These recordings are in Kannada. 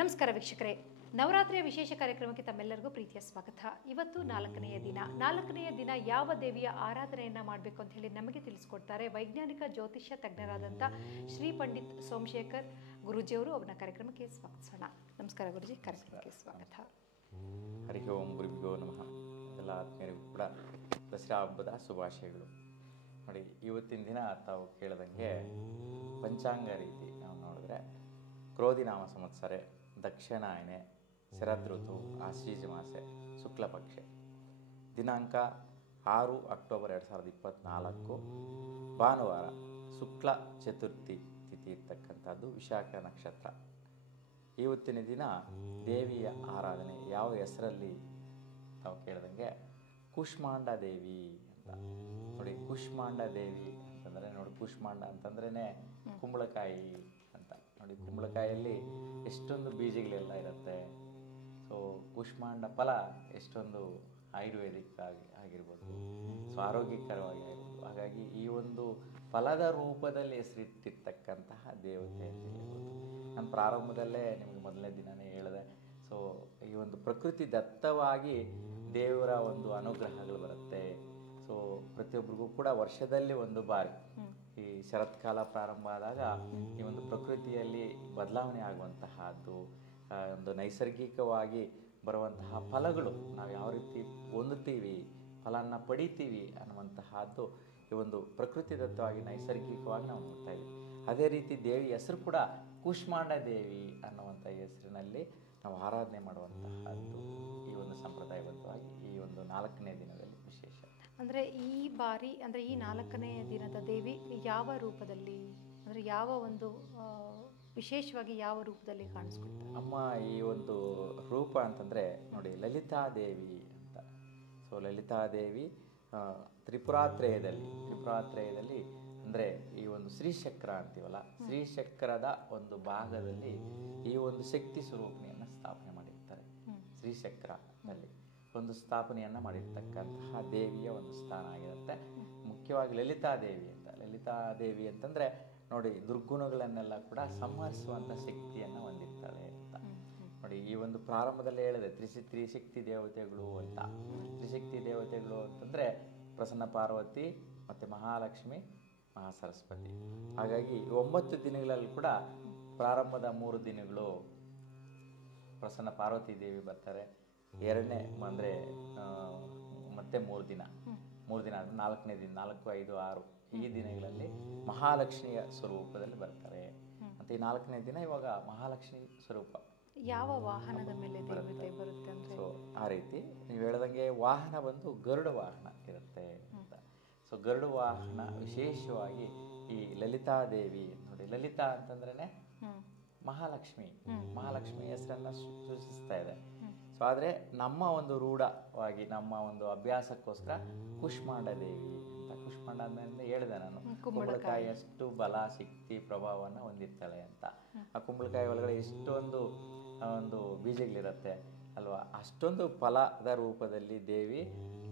ನಮಸ್ಕಾರ ವೀಕ್ಷಕರೇ, ನವರಾತ್ರಿಯ ವಿಶೇಷ ಕಾರ್ಯಕ್ರಮಕ್ಕೆ ತಮ್ಮೆಲ್ಲರಿಗೂ ಪ್ರೀತಿಯ ಸ್ವಾಗತ. ಇವತ್ತು ನಾಲ್ಕನೆಯ ದಿನ ಯಾವ ದೇವಿಯ ಆರಾಧನೆಯನ್ನು ಮಾಡಬೇಕು ಅಂತ ಹೇಳಿ ನಮಗೆ ತಿಳಿಸ್ಕೊಡ್ತಾರೆ ವೈಜ್ಞಾನಿಕ ಜ್ಯೋತಿಷ್ಯ ತಜ್ಞರಾದಂಥ ಶ್ರೀ ಪಂಡಿತ್ ಸೋಮಶೇಖರ್ ಗುರುಜಿಯವರು. ಅವರ ಕಾರ್ಯಕ್ರಮಕ್ಕೆ ಸ್ವಾಗತಿಸೋಣ. ನಮಸ್ಕಾರ ಗುರುಜಿ, ಕಾರ್ಯಕ್ರಮಕ್ಕೆ ಸ್ವಾಗತ. ಹರಿ ಓಂ ಗುರುಭ್ಯೋ ನಮಃ. ಎಲ್ಲ ಆತ್ಮೀಯರಿಗೂ ಕೂಡ ದಸರಾ ಹಬ್ಬದ ಶುಭಾಶಯಗಳು. ನೋಡಿ, ಇವತ್ತಿನ ದಿನ ತಾವು ಕೇಳಿದಂಗೆ ಪಂಚಾಂಗ ರೀತಿ ನಾವು ನೋಡಿದ್ರೆ ಕ್ರೋಧಿ ನಾಮ ಸಂವತ್ಸರೆ, ದಕ್ಷಿಣಾಯನೆ, ಶರದೃತು, ಆಶ್ವೀಜ ಮಾಸೆ, ಶುಕ್ಲ ಪಕ್ಷ, ದಿನಾಂಕ 6 ಅಕ್ಟೋಬರ್ 2024, ಭಾನುವಾರ, ಶುಕ್ಲ ಚತುರ್ಥಿ ತಿಥಿ ಇರ್ತಕ್ಕಂಥದ್ದು, ವಿಶಾಖ ನಕ್ಷತ್ರ. ಇವತ್ತಿನ ದಿನ ದೇವಿಯ ಆರಾಧನೆ ಯಾವ ಹೆಸರಲ್ಲಿ ತಾವು ಕೇಳಿದಂಗೆ ಕೂಷ್ಮಾಂಡ ದೇವಿ ಅಂತ. ನೋಡಿ, ಕೂಷ್ಮಾಂಡ ದೇವಿ ಅಂತಂದರೆ ನೋಡಿ, ಕೂಷ್ಮಾಂಡ ಅಂತಂದ್ರೇ ಕುಂಬಳಕಾಯಿ ಅಂತ. ನೋಡಿ, ಕುಂಬಳಕಾಯಲ್ಲಿ ಎಷ್ಟೊಂದು ಬೀಜಗಳೆಲ್ಲ ಇರುತ್ತೆ. ಸೊ ಕೂಷ್ಮಾಂಡ ಫಲ ಎಷ್ಟೊಂದು ಆಯುರ್ವೇದಿಕ್ ಆಗಿರ್ಬೋದು, ಸೊ ಆರೋಗ್ಯಕರವಾಗಿ ಆಗಿರ್ಬೋದು. ಹಾಗಾಗಿ ಈ ಒಂದು ಫಲದ ರೂಪದಲ್ಲಿ ಹೆಸರಿಟ್ಟಿರ್ತಕ್ಕಂತಹ ದೇವತೆ ಅಂತ ಹೇಳ್ಬೋದು. ನಾನು ಪ್ರಾರಂಭದಲ್ಲೇ ನಿಮಗೆ ಮೊದಲನೇ ದಿನವೇ ಹೇಳಿದೆ. ಸೊ ಈ ಒಂದು ಪ್ರಕೃತಿ ದತ್ತವಾಗಿ ದೇವರ ಒಂದು ಅನುಗ್ರಹಗಳು ಬರುತ್ತೆ. ಸೊ ಪ್ರತಿಯೊಬ್ಬರಿಗೂ ಕೂಡ ವರ್ಷದಲ್ಲಿ ಒಂದು ಬಾರಿ ಈ ಶರತ್ಕಾಲ ಪ್ರಾರಂಭ ಆದಾಗ ಈ ಒಂದು ಪ್ರಕೃತಿಯಲ್ಲಿ ಬದಲಾವಣೆ ಆಗುವಂತಹದ್ದು, ಒಂದು ನೈಸರ್ಗಿಕವಾಗಿ ಬರುವಂತಹ ಫಲಗಳು ನಾವು ಯಾವ ರೀತಿ ಹೊಂದುತ್ತೀವಿ, ಫಲನ ಪಡಿತೀವಿ ಅನ್ನುವಂತಹದ್ದು ಈ ಒಂದು ಪ್ರಕೃತಿ ದತ್ತವಾಗಿ ನೈಸರ್ಗಿಕವಾಗಿ ನಾವು ನೋಡ್ತಾ ಇದ್ದೀವಿ. ಅದೇ ರೀತಿ ದೇವಿ ಹೆಸರು ಕೂಡ ಕೂಷ್ಮಾಂಡ ದೇವಿ ಅನ್ನುವಂಥ ಹೆಸರಿನಲ್ಲಿ ನಾವು ಆರಾಧನೆ ಮಾಡುವಂತಹದ್ದು ಈ ಒಂದು ಸಂಪ್ರದಾಯಬದ್ಧವಾಗಿ ಈ ಒಂದು 4ನೇ ದಿನದಲ್ಲಿ ವಿಶೇಷ. ಅಂದರೆ ಈ ಬಾರಿ, ಅಂದರೆ ಈ 4ನೇ ದಿನದ ದೇವಿ ಯಾವ ರೂಪದಲ್ಲಿ, ಅಂದರೆ ಯಾವ ಒಂದು ವಿಶೇಷವಾಗಿ ಯಾವ ರೂಪದಲ್ಲಿ ಕಾಣಿಸ್ಕೊಳ್ತಾರೆ? ಅಮ್ಮ ಈ ಒಂದು ರೂಪ ಅಂತಂದರೆ ನೋಡಿ, ಲಲಿತಾದೇವಿ ಅಂತ. ಸೊ ಲಲಿತಾದೇವಿ ತ್ರಿಪುರಾತ್ರಯದಲ್ಲಿ ಅಂದರೆ ಈ ಒಂದು ಶ್ರೀಚಕ್ರ ಅಂತೀವಲ್ಲ, ಶ್ರೀಚಕ್ರದ ಒಂದು ಭಾಗದಲ್ಲಿ ಈ ಒಂದು ಶಕ್ತಿ ಸ್ವರೂಪಿಣಿಯನ್ನು ಸ್ಥಾಪನೆ ಮಾಡಿರ್ತಾರೆ. ಶ್ರೀಚಕ್ರದಲ್ಲಿ ಒಂದು ಸ್ಥಾಪನೆಯನ್ನು ಮಾಡಿರ್ತಕ್ಕಂತಹ ದೇವಿಯ ಒಂದು ಸ್ಥಾನ ಆಗಿರುತ್ತೆ. ಮುಖ್ಯವಾಗಿ ಲಲಿತಾದೇವಿ ಅಂತ. ಲಲಿತಾದೇವಿ ಅಂತಂದರೆ ನೋಡಿ, ದುರ್ಗುಣಗಳನ್ನೆಲ್ಲ ಕೂಡ ಸಂಹರಿಸುವಂಥ ಶಕ್ತಿಯನ್ನು ಹೊಂದಿರ್ತಾಳೆ ಅಂತ. ನೋಡಿ, ಈ ಒಂದು ಪ್ರಾರಂಭದಲ್ಲಿ ಹೇಳಿದೆ ತ್ರಿಶಕ್ತಿ ದೇವತೆಗಳು ಅಂತ. ತ್ರಿಶಕ್ತಿ ದೇವತೆಗಳು ಅಂತಂದರೆ ಪ್ರಸನ್ನ ಪಾರ್ವತಿ ಮತ್ತು ಮಹಾಲಕ್ಷ್ಮಿ, ಮಹಾಸರಸ್ವತಿ. ಹಾಗಾಗಿ 9 ದಿನಗಳಲ್ಲಿ ಕೂಡ ಪ್ರಾರಂಭದ 3 ದಿನಗಳು ಪ್ರಸನ್ನ ಪಾರ್ವತಿ ದೇವಿ ಬರ್ತಾರೆ. ಎರಡನೇ ಅಂದರೆ ಮತ್ತೆ 3 ದಿನ ಅಂದರೆ 4ನೇ ದಿನ, 4, 5, 6 ಈ ದಿನಗಳಲ್ಲಿ ಮಹಾಲಕ್ಷ್ಮಿಯ ಸ್ವರೂಪದಲ್ಲಿ ಬರ್ತಾರೆ. ಮತ್ತು ಈ 4ನೇ ದಿನ ಇವಾಗ ಮಹಾಲಕ್ಷ್ಮಿ ಸ್ವರೂಪ ಯಾವ ವಾಹನದ ಮೇಲೆ ದೇವತೆ ಬರುತ್ತೆ ಅಂದರೆ? ಸೊ ಆ ರೀತಿ ನೀವು ಹೇಳ್ದಂಗೆ ವಾಹನ ಬಂದು ಗರುಡ ವಾಹನ ಇರುತ್ತೆ ಅಂತ. ಸೊ ಗರುಡ ವಾಹನ ವಿಶೇಷವಾಗಿ ಈ ಲಲಿತಾದೇವಿ. ನೋಡಿ, ಲಲಿತಾ ಅಂತಂದ್ರೇ ಮಹಾಲಕ್ಷ್ಮಿ ಹೆಸರನ್ನು ಸೂಚಿಸ್ತಾ ಇದೆ. ಸೊ ಆದರೆ ನಮ್ಮ ಒಂದು ರೂಢವಾಗಿ ನಮ್ಮ ಒಂದು ಅಭ್ಯಾಸಕ್ಕೋಸ್ಕರ ಕೂಷ್ಮಾಂಡ ದೇವಿ ಅಂತ. ಕೂಷ್ಮಾಂಡ ಅಂದರೆ ಹೇಳಿದೆ ನಾನು, ಕುಂಬಳಕಾಯಿಯಷ್ಟು ಬಲ, ಶಕ್ತಿ, ಪ್ರಭಾವವನ್ನು ಹೊಂದಿರ್ತಾಳೆ ಅಂತ. ಆ ಕುಂಬಳಕಾಯಿ ಒಳಗಡೆ ಎಷ್ಟೊಂದು ಒಂದು ಬೀಜಗಳಿರುತ್ತೆ ಅಲ್ವಾ, ಅಷ್ಟೊಂದು ಫಲದ ರೂಪದಲ್ಲಿ ದೇವಿ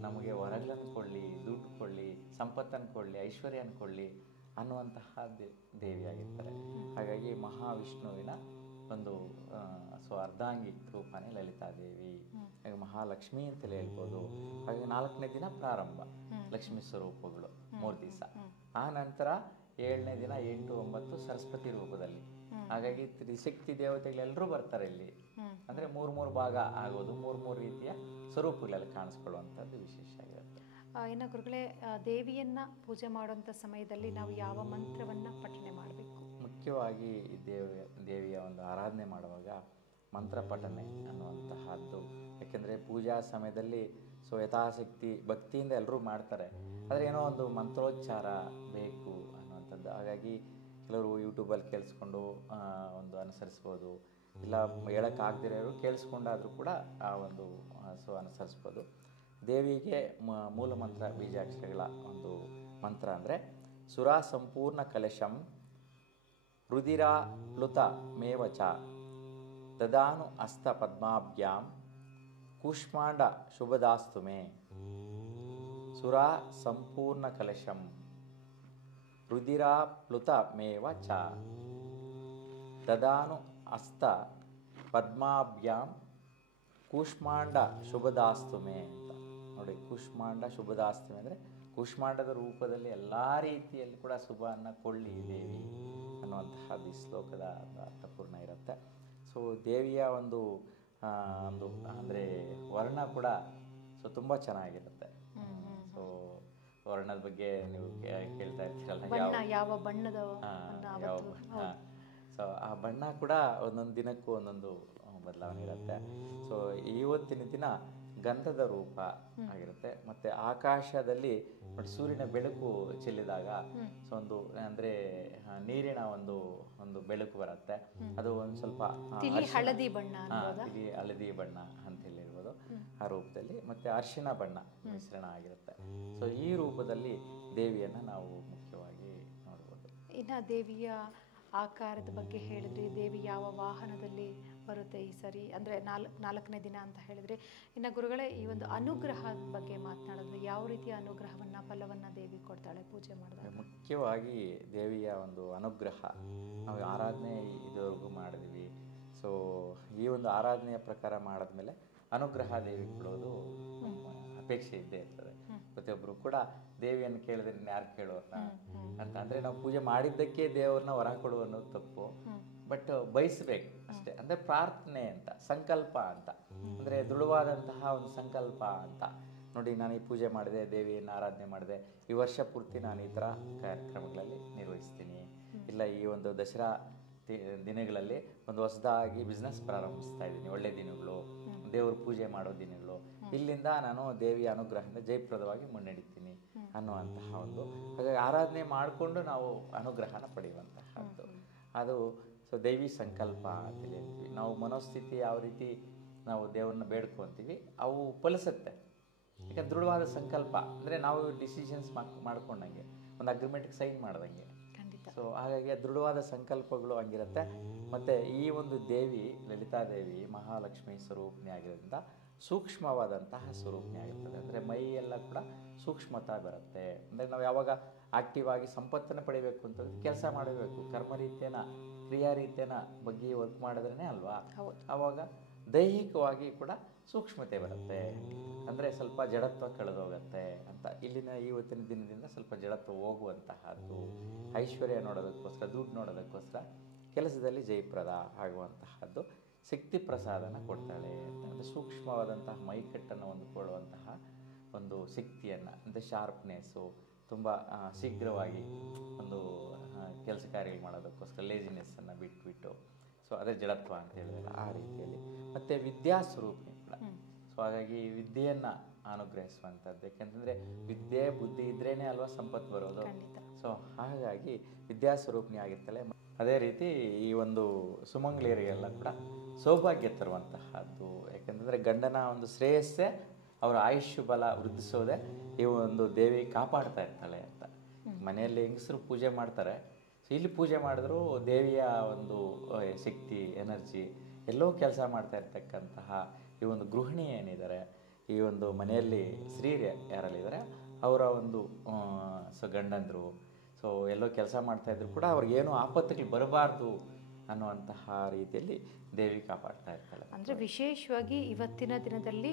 ನಮಗೆ ವರಗಳನ್ನು ಕೊಡಲಿ, ದುಡ್ಡು ಕೊಡಲಿ, ಸಂಪತ್ತನ್ನು ಕೊಡಲಿ, ಐಶ್ವರ್ಯನ ಕೊಡಲಿ ಅನ್ನುವಂತಹ ದೇವಿಯಾಗಿರ್ತಾರೆ. ಹಾಗಾಗಿ ಮಹಾವಿಷ್ಣುವಿನ ಒಂದು ಅರ್ಧಾಂಗಿ ರೂಪನೇ ಲಲಿತಾದೇವಿ, ಹಾಗೆ ಮಹಾಲಕ್ಷ್ಮಿ ಅಂತಲೇ ಹೇಳ್ಬೋದು. ಹಾಗೆ 4ನೇ ದಿನ ಪ್ರಾರಂಭ ಲಕ್ಷ್ಮೀ ಸ್ವರೂಪಗಳು 3 ದಿವಸ. ಆ ನಂತರ 7ನೇ ದಿನ 8, 9 ಸರಸ್ವತಿ ರೂಪದಲ್ಲಿ. ಹಾಗಾಗಿ ತ್ರಿಶಕ್ತಿ ದೇವತೆಗಳೆಲ್ಲರೂ ಬರ್ತಾರೆ ಇಲ್ಲಿ. ಅಂದರೆ 3 ಭಾಗ ಆಗೋದು, 3 ರೀತಿಯ ಸ್ವರೂಪಗಳಲ್ಲಿ ಕಾಣಿಸ್ಕೊಳ್ಳುವಂಥದ್ದು ವಿಶೇಷ ಆಗಿರುತ್ತೆ. ಇನ್ನು ಗುರುಗಳೇ, ದೇವಿಯನ್ನು ಪೂಜೆ ಮಾಡುವಂಥ ಸಮಯದಲ್ಲಿ ನಾವು ಯಾವ ಮಂತ್ರವನ್ನು ಪಠನೆ ಮಾಡಬೇಕು? ಮುಖ್ಯವಾಗಿ ದೇವಿಯ ಒಂದು ಆರಾಧನೆ ಮಾಡುವಾಗ ಮಂತ್ರ ಪಠನೆ ಅನ್ನುವಂತಹದ್ದು. ಯಾಕೆಂದರೆ ಪೂಜಾ ಸಮಯದಲ್ಲಿ ಯಥಾಶಕ್ತಿ ಭಕ್ತಿಯಿಂದ ಎಲ್ಲರೂ ಮಾಡ್ತಾರೆ, ಆದರೆ ಏನೋ ಒಂದು ಮಂತ್ರೋಚ್ಚಾರ ಬೇಕು ಅನ್ನುವಂಥದ್ದು. ಹಾಗಾಗಿ ಕೆಲವರು ಯೂಟ್ಯೂಬಲ್ಲಿ ಕೇಳಿಸ್ಕೊಂಡು ಒಂದು ಅನುಸರಿಸ್ಬೋದು, ಇಲ್ಲ ಹೇಳೋಕ್ಕಾಗದಿರೋರು ಕೇಳಿಸ್ಕೊಂಡಾದರೂ ಕೂಡ ಆ ಒಂದು ಅನುಸರಿಸ್ಬೋದು. ದೇವಿಗೆ ಮೂಲ ಮಂತ್ರ ಬೀಜಾಕ್ಷರಗಳ ಒಂದು ಮಂತ್ರ ಅಂದರೆ ಸುರಾ ಸಂಪೂರ್ಣ ಕಲಶಂ ರುದಿರಾ ಪ್ಲುತ ಮೇವಚ ದದಾನು ಹಸ್ತ ಪದ್ಮಾಭ್ಯಾಂ ಕೂಷ್ಮಾಂಡ ಶುಭದಾಸ್ತು ಮೇ. ಸುರಾ ಸಂಪೂರ್ಣ ಕಲಶಂ ರುದಿರಾ ಪ್ಲುತ ಮೇವ ಚ ದದಾನು ಹಸ್ತ ಪದ್ಮಾಭ್ಯಾಂ ಕೂಷ್ಮಾಂಡ ಶುಭದಾಸ್ತುಮೆ ಅಂತ ನೋಡಿ. ಕೂಷ್ಮಾಂಡ ಶುಭದಾಸ್ತುಮೆ ಅಂದರೆ ಕೂಷ್ಮಾಂಡದ ರೂಪದಲ್ಲಿ ಎಲ್ಲ ರೀತಿಯಲ್ಲಿ ಕೂಡ ಶುಭವನ್ನು ಕೊಳ್ಳಿ ದೇವಿ ಅನ್ನುವಂತಹ ಈ ಶ್ಲೋಕದ ಅರ್ಥಪೂರ್ಣ ಇರುತ್ತೆ. ಸೊ ದೇವಿಯ ಒಂದು ಅಂದರೆ ವರ್ಣ ಕೂಡ ತುಂಬ ಚೆನ್ನಾಗಿರುತ್ತೆ. ಸೊ ವರ್ಣದ ಬಗ್ಗೆ ನೀವು ಕೇಳ್ತಾ ಇರ್ತೀರಲ್ಲ, ಯಾವ ಬಣ್ಣದ ಸೊ ಆ ಬಣ್ಣ ಕೂಡ ಒಂದೊಂದು ದಿನಕ್ಕೂ ಒಂದೊಂದು ಬದಲಾವಣೆ ಇರುತ್ತೆ. ಸೊ ಇವತ್ತಿನ ದಿನ ಗಂಧದ ರೂಪ ಆಗಿರುತ್ತೆ. ಮತ್ತು ಆಕಾಶದಲ್ಲಿ ಸೂರ್ಯನ ಬೆಳಕು ಚೆಲ್ಲಿದಾಗ ಸೊ ಒಂದು ಅಂದರೆ ನೀರಿನ ಒಂದು ಬೆಳಕು ಬರುತ್ತೆ. ಅದು ಒಂದು ಸ್ವಲ್ಪ ಹಳದಿ ಬಣ್ಣ ಹಳದಿ ಬಣ್ಣ ಅಂತ ಹೇಳಿರ್ಬೋದು ಆ ರೂಪದಲ್ಲಿ. ಮತ್ತು ಅರಿಶಿಣ ಬಣ್ಣ ಮಿಶ್ರಣ ಆಗಿರುತ್ತೆ. ಸೊ ಈ ರೂಪದಲ್ಲಿ ದೇವಿಯನ್ನು ನಾವು ಮುಖ್ಯವಾಗಿ ನೋಡ್ಬೋದು. ಇನ್ನು ದೇವಿಯ ಆಕಾರದ ಬಗ್ಗೆ ಹೇಳಿದ್ರಿ, ದೇವಿ ಯಾವ ವಾಹನದಲ್ಲಿ ಬರುತ್ತೆ ಈ ಸರಿ ಅಂದರೆ ನಾಲ್ಕನೇ ದಿನ ಅಂತ ಹೇಳಿದ್ರಿ. ಇನ್ನು ಗುರುಗಳೇ, ಈ ಒಂದು ಅನುಗ್ರಹದ ಬಗ್ಗೆ ಮಾತನಾಡಿದ್ರೆ ಯಾವ ರೀತಿಯ ಅನುಗ್ರಹವನ್ನು ಫಲವನ್ನು ದೇವಿ ಕೊಡ್ತಾಳೆ ಪೂಜೆ ಮಾಡಿದಾಗ? ಮುಖ್ಯವಾಗಿ ದೇವಿಯ ಒಂದು ಅನುಗ್ರಹ ನಾವು ಆರಾಧನೆ ಇದುವರೆಗೂ ಮಾಡಿದ್ವಿ. ಸೊ ಈ ಒಂದು ಆರಾಧನೆಯ ಪ್ರಕಾರ ಮಾಡಿದ್ಮೇಲೆ ಅನುಗ್ರಹ ದೇವಿ ಕೊಡೋದು ಅಪೇಕ್ಷೆ ಇದ್ದೇ ಇರ್ತದೆ. ಪ್ರತಿಯೊಬ್ಬರು ಕೂಡ ದೇವಿಯನ್ನು ಕೇಳಿದ್ರೆ ಯಾರು ಕೇಳೋರ್ನ ಅಂತ ಅಂದರೆ ನಾವು ಪೂಜೆ ಮಾಡಿದ್ದಕ್ಕೆ ದೇವ್ರನ್ನ ಹೊರ ಕೊಡುವ ಅನ್ನೋದು ತಪ್ಪು. ಬಟ್ ಬಯಸ್ಬೇಕು ಅಷ್ಟೇ. ಅಂದರೆ ಪ್ರಾರ್ಥನೆ ಅಂತ, ಸಂಕಲ್ಪ ಅಂತ, ಅಂದರೆ ದೃಢವಾದಂತಹ ಒಂದು ಸಂಕಲ್ಪ ಅಂತ. ನೋಡಿ, ನಾನು ಈ ಪೂಜೆ ಮಾಡಿದೆ, ದೇವಿಯನ್ನು ಆರಾಧನೆ ಮಾಡಿದೆ, ಈ ವರ್ಷ ಪೂರ್ತಿ ನಾನು ಈ ಥರ ಕಾರ್ಯಕ್ರಮಗಳಲ್ಲಿ ನಿರ್ವಹಿಸ್ತೀನಿ. ಇಲ್ಲ, ಈ ಒಂದು ದಸರಾ ದಿನಗಳಲ್ಲಿ ಒಂದು ಹೊಸದಾಗಿ ಬಿಸ್ನೆಸ್ ಪ್ರಾರಂಭಿಸ್ತಾ ಇದ್ದೀನಿ, ಒಳ್ಳೆ ದಿನಗಳು, ದೇವ್ರ ಪೂಜೆ ಮಾಡೋ ದಿನಗಳು, ಇಲ್ಲಿಂದ ನಾನು ದೇವಿಯ ಅನುಗ್ರಹದಿಂದ ಜಯಪ್ರದವಾಗಿ ಮುನ್ನಡೀತೀನಿ ಅನ್ನುವಂತಹ ಒಂದು, ಹಾಗಾಗಿ ಆರಾಧನೆ ಮಾಡಿಕೊಂಡು ನಾವು ಅನುಗ್ರಹನ ಪಡೆಯುವಂತಹದ್ದು ಅದು. ಸೊ ದೈವಿ ಸಂಕಲ್ಪ ಅಂತೇಳಿ ಹೇಳ್ತೀವಿ ನಾವು. ಮನೋಸ್ಥಿತಿ ಯಾವ ರೀತಿ ನಾವು ದೇವ್ರನ್ನ ಬೇಡ್ಕೊತೀವಿ ಅವು ಫಲಿಸುತ್ತೆ. ಯಾಕಂದ್ರೆ ದೃಢವಾದ ಸಂಕಲ್ಪ ಅಂದರೆ ನಾವು ಡಿಸಿಷನ್ಸ್ ಮಾಡ್ಕೊಂಡಂಗೆ, ಒಂದು ಅಗ್ರಿಮೆಂಟ್ಗೆ ಸೈನ್ ಮಾಡ್ದಂಗೆ. ಸೊ ಹಾಗಾಗಿ ದೃಢವಾದ ಸಂಕಲ್ಪಗಳು ಹಂಗಿರುತ್ತೆ. ಮತ್ತು ಈ ಒಂದು ದೇವಿ ಲಲಿತಾದೇವಿ ಮಹಾಲಕ್ಷ್ಮಿ ಸ್ವರೂಪಿಣಿ ಆಗಿರೋದ್ರಿಂದ ಸೂಕ್ಷ್ಮವಾದಂತಹ ಸ್ವರೂಪಿಣಿ ಆಗಿರ್ತದೆ. ಅಂದರೆ ಮೈ ಎಲ್ಲ ಕೂಡ ಸೂಕ್ಷ್ಮತೆ ಬರುತ್ತೆ. ಅಂದರೆ ನಾವು ಯಾವಾಗ ಆಕ್ಟಿವ್ ಆಗಿ ಸಂಪತ್ತನ್ನು ಪಡಿಬೇಕು ಅಂತಂದ್ರೆ ಕೆಲಸ ಮಾಡಬೇಕು, ಕರ್ಮ ರೀತಿಯನ್ನ ಕ್ರಿಯಾ ರೀತಿಯನ್ನ ಬಗ್ಗೆ ವರ್ಕ್ ಮಾಡಿದ್ರೇ ಅಲ್ವಾ, ಆವಾಗ ದೈಹಿಕವಾಗಿ ಕೂಡ ಸೂಕ್ಷ್ಮತೆ ಬರುತ್ತೆ. ಅಂದರೆ ಸ್ವಲ್ಪ ಜಡತ್ವ ಕಳೆದೋಗುತ್ತೆ ಅಂತ. ಇಲ್ಲಿನ ಇವತ್ತಿನ ದಿನದಿಂದ ಸ್ವಲ್ಪ ಜಡತ್ವ ಹೋಗುವಂತಹದ್ದು, ಐಶ್ವರ್ಯ ನೋಡೋದಕ್ಕೋಸ್ಕರ, ದುಡ್ಡು ನೋಡೋದಕ್ಕೋಸ್ಕರ ಕೆಲಸದಲ್ಲಿ ಜಯಪ್ರದ ಆಗುವಂತಹದ್ದು, ಶಕ್ತಿ ಪ್ರಸಾದನ ಕೊಡ್ತಾಳೆ. ಅಂದರೆ ಸೂಕ್ಷ್ಮವಾದಂತಹ ಮೈಕಟ್ಟನ್ನು ಹೊಂದಿಕೊಳ್ಳುವಂತಹ ಒಂದು ಶಕ್ತಿಯನ್ನು, ಅಂದರೆ ಶಾರ್ಪ್ನೆಸ್ಸು, ತುಂಬ ಶೀಘ್ರವಾಗಿ ಒಂದು ಕೆಲಸ ಕಾರ್ಯಗಳು ಮಾಡೋದಕ್ಕೋಸ್ಕರ ಲೇಜಿನೆಸ್ಸನ್ನು ಬಿಟ್ಬಿಟ್ಟು, ಸೊ ಅದೇ ಜಡತ್ವ ಅಂತ ಹೇಳಿದ್ರೆ ಆ ರೀತಿಯಲ್ಲಿ. ಮತ್ತು ವಿದ್ಯಾಸ್ವರೂಪಿಣಿ ಕೂಡ. ಸೊ ಹಾಗಾಗಿ ವಿದ್ಯೆಯನ್ನು ಅನುಗ್ರಹಿಸುವಂಥದ್ದು. ಯಾಕೆಂತಂದರೆ ವಿದ್ಯೆ ಬುದ್ಧಿ ಇದ್ರೇ ಅಲ್ವಾ ಸಂಪತ್ತು ಬರೋದು. ಸೊ ಹಾಗಾಗಿ ವಿದ್ಯಾಸ್ವರೂಪಿಣಿ ಆಗಿರ್ತಾಳೆ. ಅದೇ ರೀತಿ ಈ ಒಂದು ಸುಮಂಗ್ಲಿಯರಿಗೆಲ್ಲ ಕೂಡ ಸೌಭಾಗ್ಯ ತರುವಂತಹದ್ದು. ಯಾಕೆಂತಂದರೆ ಗಂಡನ ಒಂದು ಶ್ರೇಯಸ್ಸೇ ಅವರ ಆಯುಷ್ಯ ಬಲ ವೃದ್ಧಿಸೋದೆ ಈ ಒಂದು ದೇವಿ ಕಾಪಾಡ್ತಾ ಇರ್ತಾಳೆ ಅಂತ. ಮನೆಯಲ್ಲಿ ಹೆಂಗಸರು ಪೂಜೆ ಮಾಡ್ತಾರೆ, ಸೊ ಇಲ್ಲಿ ಪೂಜೆ ಮಾಡಿದ್ರು ದೇವಿಯ ಒಂದು ಶಕ್ತಿ, ಎನರ್ಜಿ ಎಲ್ಲೋ ಕೆಲಸ ಮಾಡ್ತಾ ಇರ್ತಕ್ಕಂತಹ ಈ ಒಂದು ಗೃಹಿಣಿ ಏನಿದ್ದಾರೆ, ಈ ಒಂದು ಮನೆಯಲ್ಲಿ ಸ್ತ್ರೀರು ಯಾರಲ್ಲಿದ್ದಾರೆ ಅವರ ಒಂದು ಗಂಡಂದರು ಸೊ ಎಲ್ಲೋ ಕೆಲಸ ಮಾಡ್ತಾಯಿದ್ರು ಕೂಡ ಅವ್ರಿಗೇನು ಆಪತ್ತುಗಳು ಬರಬಾರ್ದು ಅನ್ನುವಂತಹ ರೀತಿಯಲ್ಲಿ ದೇವಿ ಕಾಪಾಡ್ತಾ ಇರ್ತಾಳೆ. ಅಂದರೆ ವಿಶೇಷವಾಗಿ ಇವತ್ತಿನ ದಿನದಲ್ಲಿ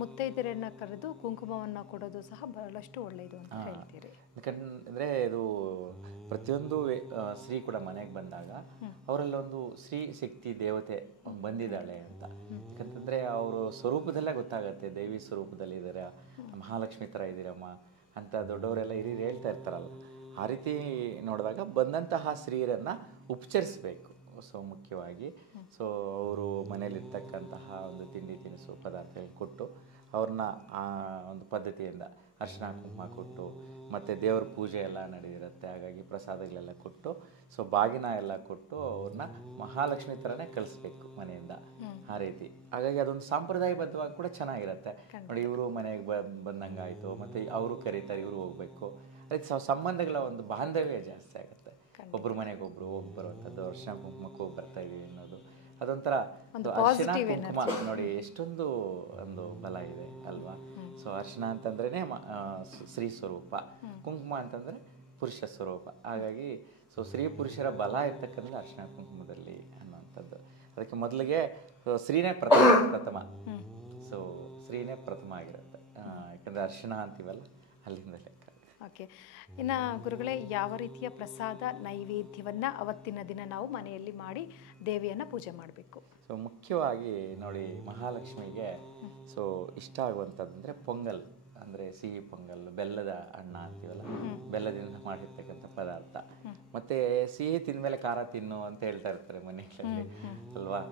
ಮುತ್ತೈದೆಯರನ್ನು ಕರೆದು ಕುಂಕುಮವನ್ನು ಕೊಡೋದು ಸಹ ಬಹಳಷ್ಟು ಒಳ್ಳೆಯದು ಅಂತ ಹೇಳ್ತೀರಿ. ಯಾಕಂದರೆ ಇದು ಪ್ರತಿಯೊಂದು ಸ್ತ್ರೀ ಕೂಡ ಮನೆಗೆ ಬಂದಾಗ ಅವರಲ್ಲಿ ಒಂದು ಸ್ತ್ರೀ ಶಕ್ತಿ ದೇವತೆ ಬಂದಿದ್ದಾಳೆ ಅಂತ. ಯಾಕಂತಂದರೆ ಅವರು ಸ್ವರೂಪದಲ್ಲೇ ಗೊತ್ತಾಗತ್ತೆ, ದೇವಿ ಸ್ವರೂಪದಲ್ಲಿ ಇದ್ದಾರೆ, ಮಹಾಲಕ್ಷ್ಮಿ ಥರ ಇದ್ದೀರಮ್ಮ ಅಂತ ದೊಡ್ಡವರೆಲ್ಲ ಹಿರಿಯರು ಹೇಳ್ತಾ ಇರ್ತಾರಲ್ಲ. ಆ ರೀತಿ ನೋಡಿದಾಗ ಬಂದಂತಹ ಸ್ತ್ರೀಯರನ್ನು ಉಪಚರಿಸಬೇಕು. ಸೊ ಮುಖ್ಯವಾಗಿ ಸೊ ಅವರು ಮನೇಲಿರ್ತಕ್ಕಂತಹ ಒಂದು ತಿಂಡಿ ತಿನಿಸು ಪದಾರ್ಥಗಳು ಕೊಟ್ಟು ಅವ್ರನ್ನ ಆ ಒಂದು ಪದ್ಧತಿಯಿಂದ ಅರ್ಶಿನ ಕುಂಕುಮ ಕೊಟ್ಟು, ಮತ್ತು ದೇವ್ರ ಪೂಜೆ ಎಲ್ಲ ನಡೆದಿರುತ್ತೆ, ಹಾಗಾಗಿ ಪ್ರಸಾದಗಳೆಲ್ಲ ಕೊಟ್ಟು, ಸೊ ಬಾಗಿನ ಎಲ್ಲ ಕೊಟ್ಟು ಅವ್ರನ್ನ ಮಹಾಲಕ್ಷ್ಮಿ ಥರನೇ ಕಳಿಸ್ಬೇಕು ಮನೆಯಿಂದ ಆ ರೀತಿ. ಹಾಗಾಗಿ ಅದೊಂದು ಸಾಂಪ್ರದಾಯಬದ್ಧವಾಗಿ ಕೂಡ ಚೆನ್ನಾಗಿರುತ್ತೆ. ನೋಡಿ, ಇವರು ಮನೆಗೆ ಬಂದಂಗಾಯಿತು, ಮತ್ತು ಅವರು ಕರೀತಾರೆ, ಇವರು ಹೋಗಬೇಕು. ಅದಕ್ಕೆ ಸಂಬಂಧಗಳ ಒಂದು ಬಾಂಧವ್ಯ ಜಾಸ್ತಿ ಆಗುತ್ತೆ. ಒಬ್ಬರು ಮನೆಗೆ ಒಬ್ಬರು ಹೋಗಿ ಬರುವಂಥದ್ದು, ಅರ್ಶಿನ ಕುಂಕುಮಕ್ಕೆ ಹೋಗಿ ಬರ್ತಾ ಇದೀವಿ ಅನ್ನೋದು ಅದೊಂಥರ ಅರ್ಶಿನ ಕುಂಕುಮ ನೋಡಿ ಎಷ್ಟೊಂದು ಒಂದು ಬಲ ಇದೆ ಅಲ್ವಾ. ಸೊ ಅರ್ಶಿನ ಅಂತಂದ್ರೇ ಸ್ತ್ರೀ ಸ್ವರೂಪ, ಕುಂಕುಮ ಅಂತಂದರೆ ಪುರುಷ ಸ್ವರೂಪ. ಹಾಗಾಗಿ ಸೊ ಸ್ತ್ರೀ ಪುರುಷರ ಬಲ ಇರ್ತಕ್ಕಂಥ ಅರ್ಶಿನ ಕುಂಕುಮದಲ್ಲಿ ಅನ್ನುವಂಥದ್ದು. ಅದಕ್ಕೆ ಮೊದಲಿಗೆ ಶ್ರೀನೇ ಪ್ರಥಮ ಸೊ ಶ್ರೀನೇ ಪ್ರಥಮ ಆಗಿರುತ್ತೆ, ಯಾಕಂದರೆ ಅರ್ಶಿಣ ಅಂತೀವಲ್ಲ ಅಲ್ಲಿಂದ ಲೆಕ್ಕ. ಓಕೆ. ಇನ್ನು ಗುರುಗಳೇ, ಯಾವ ರೀತಿಯ ಪ್ರಸಾದ ನೈವೇದ್ಯವನ್ನು ಅವತ್ತಿನ ದಿನ ನಾವು ಮನೆಯಲ್ಲಿ ಮಾಡಿ ದೇವಿಯನ್ನು ಪೂಜೆ ಮಾಡಬೇಕು? ಸೊ ಮುಖ್ಯವಾಗಿ ನೋಡಿ, ಮಹಾಲಕ್ಷ್ಮಿಗೆ ಸೊ ಇಷ್ಟ ಆಗುವಂಥದ್ದಂದರೆ ಪೊಂಗಲ್, ಅಂದರೆ ಸಿಹಿ ಪೊಂಗಲ್, ಬೆಲ್ಲದ ಅನ್ನ ಅಂತೀವಲ್ಲ, ಬೆಲ್ಲದಿಂದ ಮಾಡಿರ್ತಕ್ಕಂಥ ಪದಾರ್ಥ. ಮತ್ತು ಸಿಹಿ ತಿಂದಮೇಲೆ ಖಾರ ತಿನ್ನು ಅಂತ ಹೇಳ್ತಾ ಇರ್ತಾರೆ ಮನೆಯಲ್ಲಿ ಅಲ್ವಾ.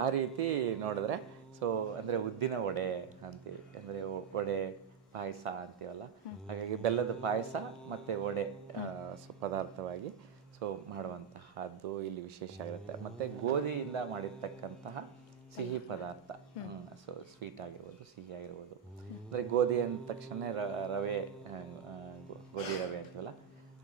ಆ ರೀತಿ ನೋಡಿದ್ರೆ ಸೊ ಅಂದರೆ ಉದ್ದಿನ ವಡೆ ಅಂತೀವಿ, ಅಂದರೆ ವಡೆ ಪಾಯಸ ಅಂತೀವಲ್ಲ, ಹಾಗಾಗಿ ಬೆಲ್ಲದ ಪಾಯಸ ಮತ್ತು ವಡೆ ಸೊ ಪದಾರ್ಥವಾಗಿ ಸೊ ಮಾಡುವಂತಹದ್ದು ಇಲ್ಲಿ ವಿಶೇಷ ಆಗಿರುತ್ತೆ. ಮತ್ತು ಗೋಧಿಯಿಂದ ಮಾಡಿರ್ತಕ್ಕಂತಹ ಸಿಹಿ ಪದಾರ್ಥ, ಸೊ ಸ್ವೀಟ್ ಆಗಿರ್ಬೋದು, ಸಿಹಿ ಆಗಿರ್ಬೋದು. ಅಂದರೆ ಗೋಧಿ ಅಂದ ತಕ್ಷಣ ರವೆ, ಗೋಧಿ ರವೆ ಅಂತೀವಲ್ಲ,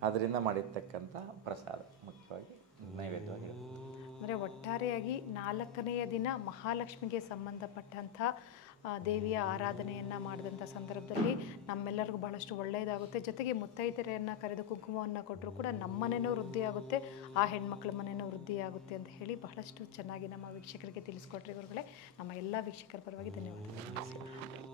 ಅದರಿಂದ ಮಾಡಿರ್ತಕ್ಕಂಥ ಪ್ರಸಾದ ಮುಖ್ಯವಾಗಿ ನೈವೇದ್ಯವಾಗಿರುತ್ತೆ. ಅಂದರೆ ಒಟ್ಟಾರೆಯಾಗಿ 4ನೆಯ ದಿನ ಮಹಾಲಕ್ಷ್ಮಿಗೆ ಸಂಬಂಧಪಟ್ಟಂಥ ದೇವಿಯ ಆರಾಧನೆಯನ್ನು ಮಾಡಿದಂಥ ಸಂದರ್ಭದಲ್ಲಿ ನಮ್ಮೆಲ್ಲರಿಗೂ ಬಹಳಷ್ಟು ಒಳ್ಳೆಯದಾಗುತ್ತೆ. ಜೊತೆಗೆ ಮುತ್ತೈದೆಯರನ್ನು ಕರೆದು ಕುಂಕುಮವನ್ನು ಕೊಟ್ಟರು ಕೂಡ ನಮ್ಮನೇನೂ ವೃದ್ಧಿಯಾಗುತ್ತೆ, ಆ ಹೆಣ್ಮಕ್ಳ ಮನೇನೂ ವೃದ್ಧಿಯಾಗುತ್ತೆ ಅಂತ ಹೇಳಿ ಬಹಳಷ್ಟು ಚೆನ್ನಾಗಿ ನಮ್ಮ ವೀಕ್ಷಕರಿಗೆ ತಿಳಿಸ್ಕೊಟ್ರಿ ಗುರುಗಳೇ. ನಮ್ಮ ಎಲ್ಲ ವೀಕ್ಷಕರ ಪರವಾಗಿ ಧನ್ಯವಾದಗಳು.